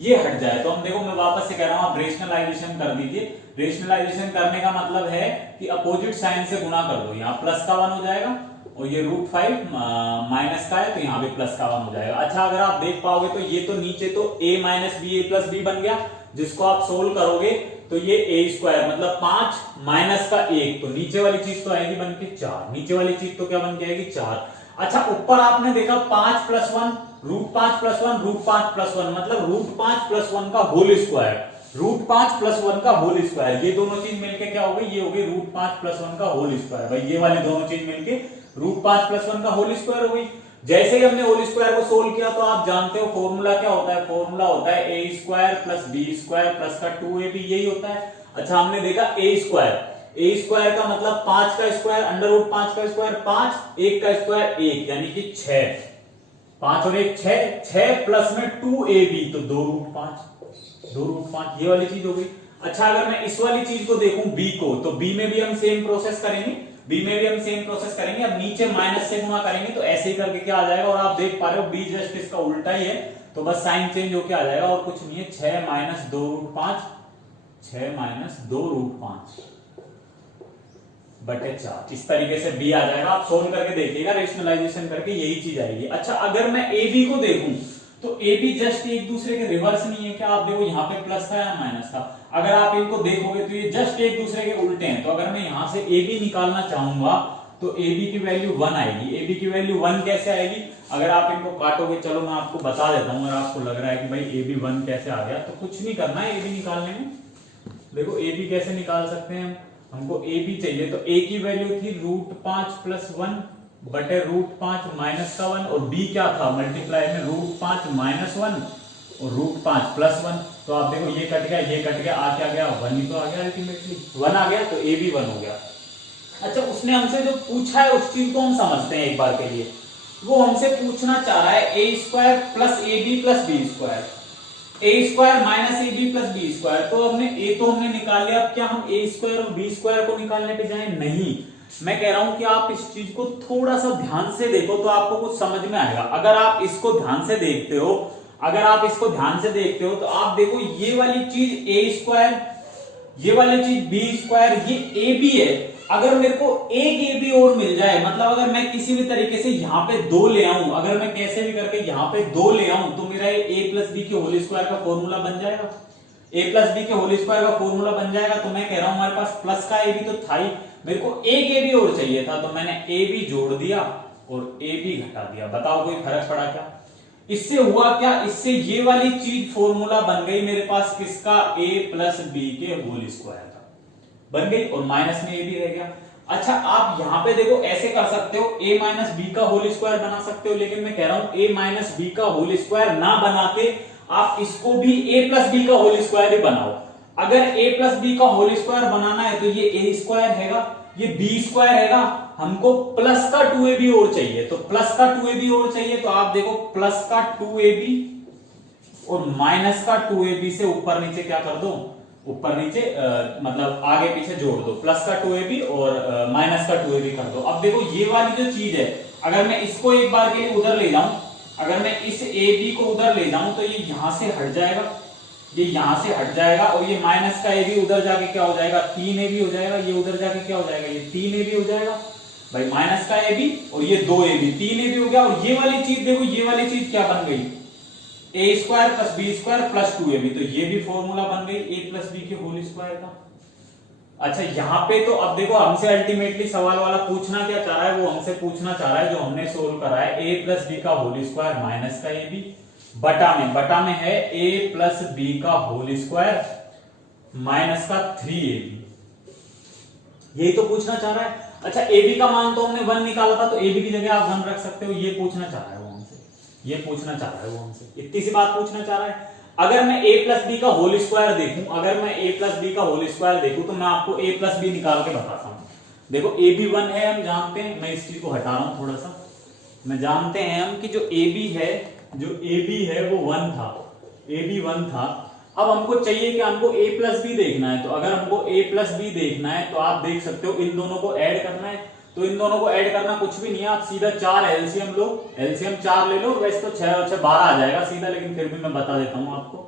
ये हट जाए। तो हम देखो मैं वापस से कह रहा हूं, आप रेशनलाइजेशन कर दीजिए। रेशनलाइजेशन करने का मतलब है कि अपोजिट साइन से गुणा कर दो, यहाँ प्लस का 1 हो जाएगा, और ये √5 माइनस का है तो यहाँ पे प्लस का 1 हो जाएगा। अच्छा अगर आप देख पाओगे तो ये तो नीचे तो a minus b a plus b बन गया, जिसको आप सोल्व करोगे तो ये a² मतलब 5 माइनस का 1, तो नीचे वाली चीज तो आएगी बन के 4, नीचे वाली चीज तो क्या बन के आएगी 4। अच्छा ऊपर आपने देखा 5 प्लस 1 √5 प्लस 1 √5 प्लस 1 मतलब √5 प्लस 1 का होल स्क्वायर, √5 प्लस 1 का होल स्क्वायर, ये दोनों चीज मिलके क्या हो गई, ये हो गई √5 प्लस 1 का होल स्क्वायर। भाई ये वाली दोनों चीज मिलके √5 प्लस 1 का होल स्क्वायर हो गई। जैसे ही हमने होल स्क्वायर को सोल्व किया तो आप जानते हो फॉर्मूला क्या होता है, फॉर्मूला होता है a² प्लस b² प्लस का 2ab, यही होता है। अच्छा हमने देखा a² का मतलब 5 का स्क्वायर, √5 का स्क्वायर 5, 1 का स्क्वायर 1 यानी कि 6, 5 और 1 6 प्लस में 2ab तो 2√5, ये वाली चीज हो गई। अच्छा अगर मैं इस वाली चीज को देखूं b को, तो b में भी हम सेम प्रोसेस करेंगे, अब नीचे माइनस से गुणा करेंगे तो ऐसे ही करके क्या आ जाएगा, और आप देख पा रहे हो b जस्ट इसका उल्टा ही है, तो बस साइन चेंज होके आ जाएगा और कुछ नहीं है, 6 माइनस 2√5 बटे 4, इस तरीके से b आ जाएगा। आप सोल्व करके देखिएगा, रेशनलाइजेशन करके यही चीज आएगी। अच्छा अगर मैं ab को देखूं तो ab जस्ट एक दूसरे के रिवर्स नहीं है क्या, आप देखो यहाँ पे प्लस था या माइनस था, अगर आप इनको देखोगे तो ये जस्ट एक दूसरे के उल्टे हैं। तो अगर मैं यहां से ab निकालना चाहूंगा तो ab की वैल्यू 1 आएगी। ab की वैल्यू 1 कैसे आएगी, अगर आप इनको काटोगे, चलो मैं आपको बता देता हूं, अगर आपको लग रहा है कि भाई ab 1 कैसे आ गया, तो कुछ नहीं करना है ab निकालने में। देखो ab कैसे निकाल सकते हैं, हमको ab चाहिए, तो a की वैल्यू थी √5 प्लस 1 बटे √5 माइनस का 1, और b क्या था मल्टीप्लाई में √5 माइनस 1 और √5 प्लस 1, तो आप देखो ये कट गया, आ क्या गया 1 ही तो आ गया, अल्टीमेटली 1 आ गया, तो a भी 1 हो गया। अच्छा उसने हमसे जो पूछा है उस चीज को हम समझते हैं एक बार के लिए। वो हमसे पूछना चाह रहा है a² plus ab plus b², a² minus ab plus b², तो हमने निकाल लिया। अब क्या हम a² और b² को निकालने पे जाए, नहीं, मैं कह रहा हूं कि आप इस चीज को थोड़ा सा ध्यान से देखो तो आपको कुछ समझ में आएगा। अगर आप इसको ध्यान से देखते हो, तो आप देखो ये वाली चीज a², ये वाली चीज b², ये ab है। अगर मेरे को एक ए बी और मिल जाए, मतलब अगर मैं किसी भी तरीके से यहाँ पे 2 ले आऊं, अगर मैं कैसे भी करके यहाँ पे 2 ले आऊं, तो मेरा ए प्लस बी के होल स्क्वायर का फॉर्मूला बन जाएगा। ए प्लस बी के होल स्क्वायर का फॉर्मूला बन जाएगा। तो मैं कह रहा हूं हमारे पास प्लस का ए बी तो था ही, मेरे को एक ए बी और चाहिए था, तो मैंने ए बी जोड़ दिया और ए बी घटा दिया। बताओ कोई फर्क पड़ा क्या? इससे हुआ क्या, इससे ये वाली चीज फॉर्मूला बन गई मेरे पास किसका, ए प्लस बी के होल स्क्वायर का बन गई, और माइनस में ए बी रह गया। अच्छा आप यहां पे देखो ऐसे कर सकते हो, a माइनस बी का होल स्क्वायर बना सकते हो, लेकिन मैं कह रहा हूं a माइनस बी का होल स्क्वायर ना बना के आप इसको भी a प्लस बी का होल स्क्वायर ही बनाओ। अगर a प्लस बी का होल स्क्वायर बनाना है तो ये a स्क्वायर हैगा, ये b स्क्वायर हैगा, हमको प्लस का 2ab और चाहिए, तो प्लस का 2ab और चाहिए, तो आप देखो प्लस का 2ab और माइनस का 2ab से ऊपर नीचे क्या कर दो, ऊपर नीचे मतलब आगे पीछे जोड़ दो, प्लस का 2ab और माइनस का 2ab कर दो। अब देखो ये वाली जो चीज है, अगर मैं इसको एक बार के लिए उधर ले जाऊं, अगर मैं इस ab को उधर ले जाऊं तो ये यहां से हट जाएगा, ये यहां से हट जाएगा, और ये माइनस का ab उधर जाके क्या हो जाएगा, 3ab हो जाएगा, ये उधर जाके क्या हो जाएगा, ये 3ab हो जाएगा भाई, माइनस का ab और ये 2ab, 3ab हो गया। और ये वाली चीज देखो, ये वाली चीज क्या बन गई, A square plus B square plus 2ab, तो ये भी फॉर्मूला बन गई ए प्लस बी के होल स्क्वायर का। अच्छा यहाँ पे तो अब देखो हमसे अल्टीमेटली सवाल वाला पूछना क्या चाह रहा है, वो हमसे पूछना चाह रहा है जो हमने सोल्व करा है, ए प्लस बी का होल स्क्वायर माइनस का ए बी, बटा में है ए प्लस बी का होल स्क्वायर माइनस का 3ab, यही तो पूछना चाह रहा है। अच्छा ए बी का मान तो हमने 1 निकाला था, तो ए बी की जगह आप 1 रख सकते हो, ये पूछना चाह रहा है वो हमसे, ये पूछना चाह रहा है वो हमसे, इतनी सी बात पूछना चाह रहा है। अगर मैं a प्लस बी का होल स्क्वायर देखूं, अगर मैं a प्लस बी का होल स्क्वायर देखूं, तो मैं आपको a प्लस बी निकाल के बताता हूं। देखो a भी 1 है, हम जानते हैं, मैं इस चीज को हटा रहा हूं थोड़ा सा, मैं जानते हैं हम कि जो a b है, जो a b है वो 1 था, a b 1 था। अब हमको चाहिए कि हमको a प्लस बी देखना है, तो अगर हमको a प्लस बी देखना है तो आप देख सकते हो इन दोनों को ऐड करना है, तो इन दोनों को ऐड करना कुछ भी नहीं है, आप सीधा 4 एलसीएम लो, एलसीएम 4 ले लो, वैसे तो 6 और 6 12 आ जाएगा सीधा, लेकिन फिर भी मैं बता देता हूं आपको,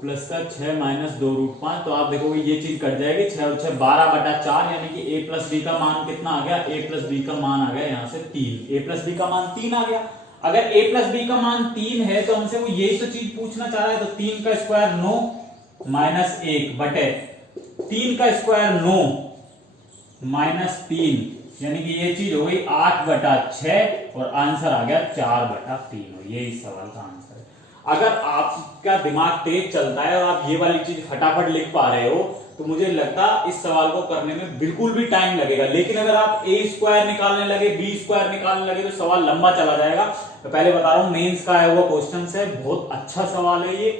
प्लस का 6 माइनस 2 रूट 5, तो आप देखोगे ये चीज कट जाएगी, 6 और 6 12 बटा 4, यानी कि a प्लस बी का मान कितना आ गया, a प्लस बी का मान आ गया यहाँ से 3, a प्लस बी का मान 3 आ गया। अगर a प्लस बी का मान 3 है तो हमसे वो यही तो चीज पूछना चाह रहा है, तो 3 का स्क्वायर 9 माइनस 1 बटे 3 का स्क्वायर 9 माइनस 3, यानी कि ये चीज हो गई 8 बटा 6 और आंसर आ गया 4 बटा 3, ये इस सवाल का आंसर है। अगर आपका दिमाग तेज चलता है और आप ये वाली चीज फटाफट लिख पा रहे हो, तो मुझे लगता इस सवाल को करने में बिल्कुल भी टाइम लगेगा। लेकिन अगर आप ए स्क्वायर निकालने लगे, बी स्क्वायर निकालने लगे, तो सवाल लंबा चला जाएगा। तो पहले बता रहा हूं मेंस का आया हुआ क्वेश्चन है, बहुत अच्छा सवाल है, ये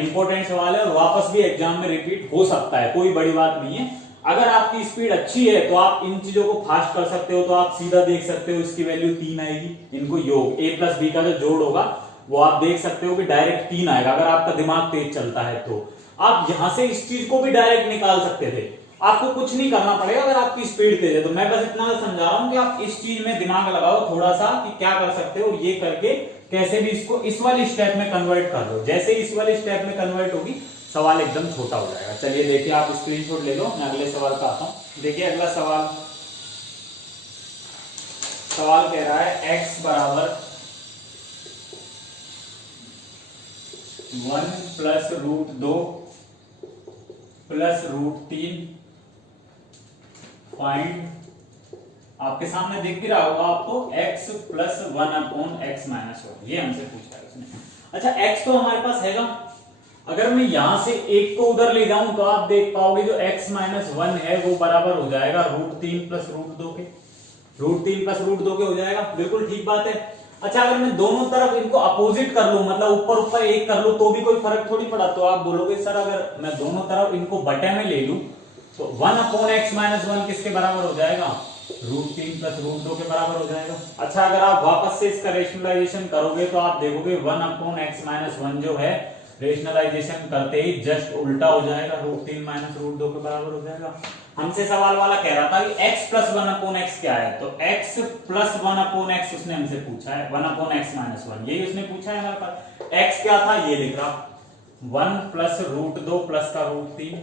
इंपॉर्टेंट सवाल है और वापस भी एग्जाम में रिपीट हो सकता है, कोई बड़ी बात नहीं है। अगर आपकी स्पीड अच्छी है तो आप इन चीजों को फास्ट कर सकते हो, तो आप सीधा देख सकते हो इसकी वैल्यू 3 आएगी, इनको योग ए प्लस बी का जो जोड़ होगा वो आप देख सकते हो कि डायरेक्ट 3 आएगा। अगर आपका दिमाग तेज चलता है तो आप यहां से इस चीज को भी डायरेक्ट निकाल सकते थे, आपको कुछ नहीं करना पड़ेगा अगर आपकी स्पीड तेज है। तो मैं बस इतना समझा रहा हूं कि आप इस चीज में दिमाग लगाओ थोड़ा सा कि क्या कर सकते हो, ये करके कैसे भी इसको इस वाली स्टेप में कन्वर्ट कर दो। जैसे इस वाली स्टेप में कन्वर्ट होगी सवाल एकदम छोटा हो जाएगा। चलिए देखिए, आप स्क्रीनशॉट ले लो, मैं अगले सवाल पे आता हूं। देखिए अगला सवाल कह रहा है x बराबर 1 plus root 2 plus root 3 find, आपके सामने दिख भी रहा होगा आपको, x plus 1 upon x minus 1, ये हमसे पूछा है उसने। अच्छा x तो हमारे पास हैगा, अगर मैं यहां से एक को उधर ले जाऊं तो आप देख पाओगे जो x माइनस 1 है वो बराबर हो जाएगा रूट 3 प्लस रूट 2 के, रूट 3 प्लस रूट 2 के हो जाएगा, बिल्कुल ठीक बात है। अच्छा अगर मैं दोनों तरफ इनको अपोजिट कर लूं, मतलब ऊपर ऊपर एक कर लूं तो भी कोई फर्क थोड़ी पड़ा, तो आप बोलोगे सर अगर मैं दोनों तरफ इनको बटे में ले लूं तो 1 अपॉन x माइनस 1 किसके बराबर हो जाएगा, रूट 3 प्लस रूट 2 के बराबर हो जाएगा। अच्छा अगर आप वापस से इसका रेशनलाइजेशन करोगे तो आप देखोगे 1 अपॉन x माइनस 1 जो है रेशनलाइजेशन करते ही जस्ट उल्टा हो जाएगा, रूट 3 माइनस रूट 2 के बराबर हो जाएगा। हमसे सवाल वाला कह रहा था कि x प्लस 1 अपॉन x क्या है, तो x प्लस 1 अपॉन x उसने हमसे पूछा है, 1 अपॉन x माइनस 1 यही उसने पूछा है हमारे पास। x क्या था ये लिख रहा, 1 प्लस रूट 2 प्लस का रूट 3,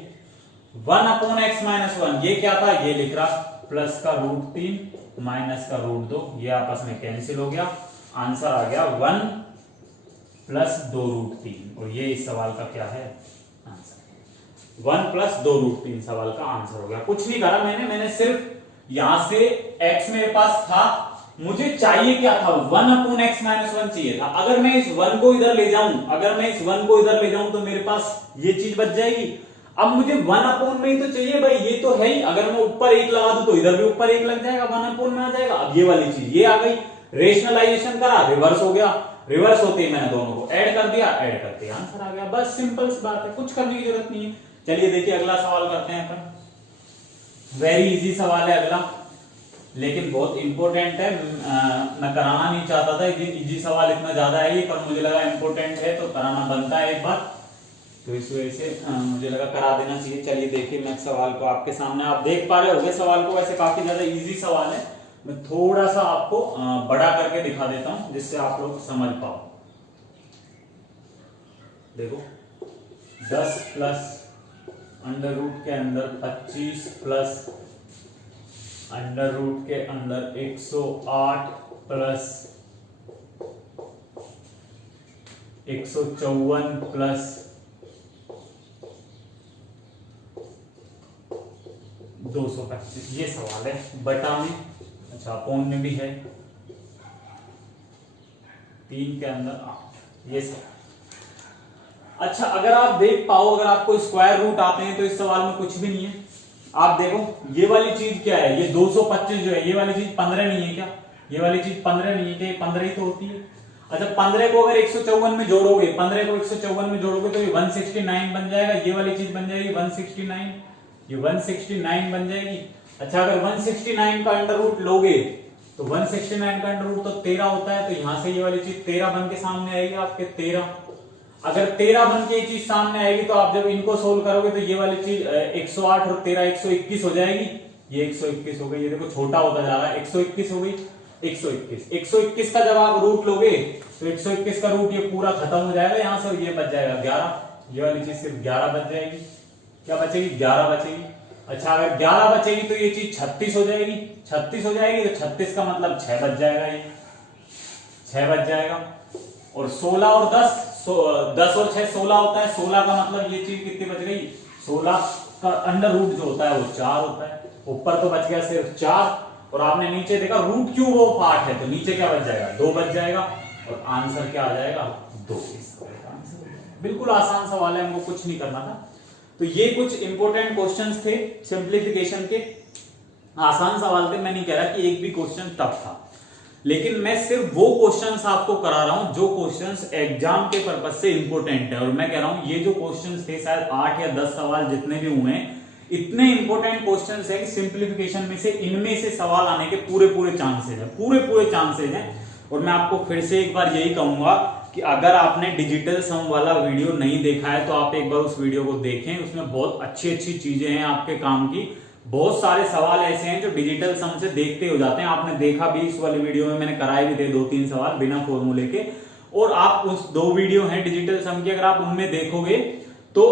1/x-1 ये क्या था, ये लिख रहा प्लस का √3 माइनस का √2, ये आपस में कैंसिल हो गया, आंसर आ गया 1 + 2√3। और ये इस सवाल का क्या है आंसर, 1 + 2√3 सवाल का आंसर हो गया। कुछ नहीं करा मैंने सिर्फ यहां से x मेरे पास था, मुझे चाहिए क्या था, 1/x-1 चाहिए था। अगर मैं इस 1 को इधर ले जाऊं, तो मेरे पास ये चीज बच जाएगी। अब मुझे 1 में ही तो चाहिए भाई, ये तो है ही। अगर मैं ऊपर 1 लगा दूं तो इधर भी ऊपर 1 लग जाएगा, 1 में आ जाएगा। अब ये वाली चीज ये आ गई, रेशनलाइजेशन करा, रिवर्स हो गया, रिवर्स होते ही मैंने दोनों को ऐड कर दिया, ऐड करते आंसर आ गया। बस सिंपल सी बात है, कुछ करने की जरूरत नहीं है। चलिए देखिए अगला सवाल करते हैं अपन। वेरी इजी सवाल है अगला, लेकिन बहुत इंपॉर्टेंट है। मैं कराना नहीं चाहता था, इजी सवाल इतना ज्यादा है ये, पर मुझे लगा इंपॉर्टेंट है तो कराना बनता है एक बार, तो इस वजह से मुझे लगा करा देना चाहिए। चलिए देखिए मैं सवाल को आपके सामने, आप देख पा रहे होंगे सवाल को, वैसे काफी ज्यादा इजी सवाल है। मैं थोड़ा सा आपको बड़ा करके दिखा देता हूं जिससे आप लोग समझ पाओ। देखो 10 प्लस अंडर रूट के अंदर 25 प्लस अंडर रूट के अंदर 108 प्लस 154 प्लस 225, ये सवाल है बटा में, अच्छा अपॉन में भी है, 3 के अंदर 8, ये सवाल। अच्छा अगर आप देख पाओ, अगर आपको स्क्वायर रूट आते हैं तो इस सवाल में कुछ भी नहीं है। आप देखो ये वाली चीज क्या है, ये 225 जो है, ये वाली चीज 15 नहीं है क्या, ये वाली चीज 15 नहीं है क्या, ये 15 ही तो होती है। अच्छा 15 को अगर 154 में जोड़ोगे, 15 को 154 में जोड़ोगे तो ये 169 बन जाएगा, ये वाली चीज बन जाएगी 169, ये 169 बन जाएगी। अच्छा अगर 169 का अंडर रूट लोगे तो 169 का अंडर रूट तो 13 होता है, तो यहां से ये वाली चीज 13 बन के सामने आएगी आपके 13। अगर 13 बन के चीज सामने आएगी तो आप जब इनको सोल्व करोगे तो ये वाली चीज 108 और 13 121 हो जाएगी, ये 121 हो गई, ये देखो छोटा होता जा रहा है, 121 हो गई, 121 का जब आप रूट लोगे तो 121 का रूट ये पूरा खत्म हो जाएगा, यहां से ये बच जाएगा 11, ये वाली चीज सिर्फ 11 बच जाएगी। क्या बचेगी, 11 बचेगी। अच्छा अगर 11 बचेगी तो ये चीज 36 हो जाएगी, 36 हो जाएगी तो 36 का मतलब 6 बच जाएगा, ये 6 बच जाएगा। और 16 और 10 और 6 16 होता है, 16 का मतलब ये चीज कितनी बच गई, 16 का अंडर रूट जो होता है वो 4 होता है, ऊपर तो बच गया सिर्फ 4, और आपने नीचे देखा रूट क्यूब ऑफ 8 है तो नीचे क्या बच जाएगा, 2 बच जाएगा, और आंसर क्या आ जाएगा 2। बिल्कुल आसान सवाल है, हमको कुछ नहीं करना था। तो ये कुछ इंपॉर्टेंट क्वेश्चंस थे सिंप्लीफिकेशन के, आसान सवाल थे। मैं नहीं कह रहा कि एक भी क्वेश्चन टफ था, लेकिन मैं सिर्फ वो क्वेश्चंस आपको करा रहा हूं जो क्वेश्चंस एग्जाम के पर्पज से इंपॉर्टेंट है। और मैं कह रहा हूं ये जो क्वेश्चंस थे, शायद 8 या 10 सवाल जितने भी हुए हैं, इतने इंपॉर्टेंट क्वेश्चंस है कि सिंप्लीफिकेशन में से इनमें से सवाल आने के पूरे चांसेस है, पूरे चांसेस हैं। और मैं आपको फिर से एक बार यही कहूंगा कि अगर आपने डिजिटल सम वाला वीडियो नहीं देखा है तो आप एक बार उस वीडियो को देखें, उसमें बहुत अच्छी चीजें हैं आपके काम की। बहुत सारे सवाल ऐसे हैं जो डिजिटल सम से देखते हो जाते हैं, आपने देखा भी, इस वाले वीडियो में मैंने कराए भी थे 2-3 सवाल बिना फॉर्मूले के। और आप उस 2 वीडियो हैं डिजिटल सम की, अगर आप उनमें देखोगे तो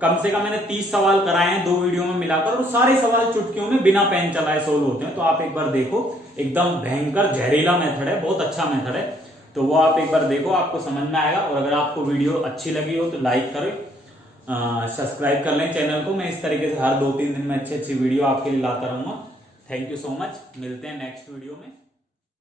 कम से कम मैंने 30 सवाल कराए हैं 2 वीडियो में मिलाकर, और सारे सवाल चुटकियों में बिना पेन चलाए सोल्व होते हैं। तो आप एक बार देखो, एकदम भयंकर जहरीला मेथड है, बहुत अच्छा मेथड है, तो वो आप एक बार देखो, आपको समझ में आएगा। और अगर आपको वीडियो अच्छी लगी हो तो लाइक करें, सब्सक्राइब कर लें चैनल को। मैं इस तरीके से हर 2-3 दिन में अच्छी वीडियो आपके लिए लाता रहूंगा। थैंक यू सो मच, मिलते हैं नेक्स्ट वीडियो में।